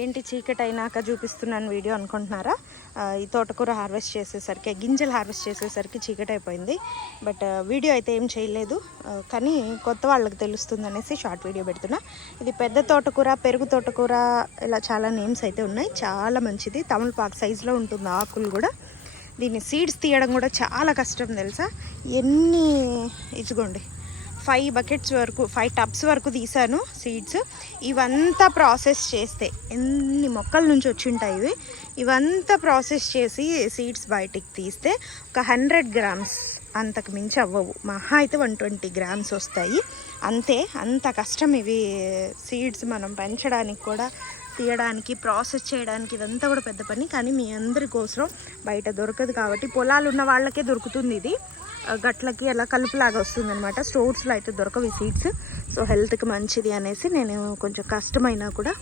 ఏంటి చీకటి అయినాక చూపిస్తున్నాను వీడియో అనుకుంటున్నారా? ఈ తోటకూర హార్వెస్ట్ చేసేసరికి, గింజలు హార్వెస్ట్ చేసేసరికి చీకటి అయిపోయింది. బట్ వీడియో అయితే ఏం చేయలేదు, కానీ కొత్త వాళ్ళకి తెలుస్తుంది అనేసి షార్ట్ వీడియో పెడుతున్నా. ఇది పెద్ద తోటకూర, పెరుగు తోటకూర, ఇలా చాలా నేమ్స్ అయితే ఉన్నాయి. చాలా మంచిది, తమలపాకు సైజులో ఉంటుంది. ఆకులు కూడా, దీన్ని సీడ్స్ తీయడం కూడా చాలా కష్టం తెలుసా. ఎన్ని ఇచ్చుకోండి 5 బకెట్స్ వరకు, 5 టబ్స్ వరకు తీసాను సీడ్స్. ఇవంతా ప్రాసెస్ చేస్తే ఎన్ని మొక్కల నుంచి వచ్చి ఉంటాయి. ఇవంతా ప్రాసెస్ చేసి సీడ్స్ బయటికి తీస్తే ఒక 100 గ్రామ్స్ అంతకు మించి అవ్వవు. మహా అయితే 120 గ్రామ్స్ వస్తాయి అంతే. అంత కష్టం ఇవి సీడ్స్ మనం పెంచడానికి కూడా, తీయడానికి, ప్రాసెస్ చేయడానికి, ఇదంతా కూడా పెద్ద పని. కానీ మీ అందరి కోసం బయట దొరకదు కాబట్టి, పొలాలు ఉన్న వాళ్ళకే దొరుకుతుంది ఇది. గట్లకి అలా కలుపులాగా వస్తుంది అనమాట. స్టోర్స్లో అయితే దొరకవు ఈ సీడ్స్. సో హెల్త్కి మంచిది అనేసి నేను కొంచెం కష్టమైనా కూడా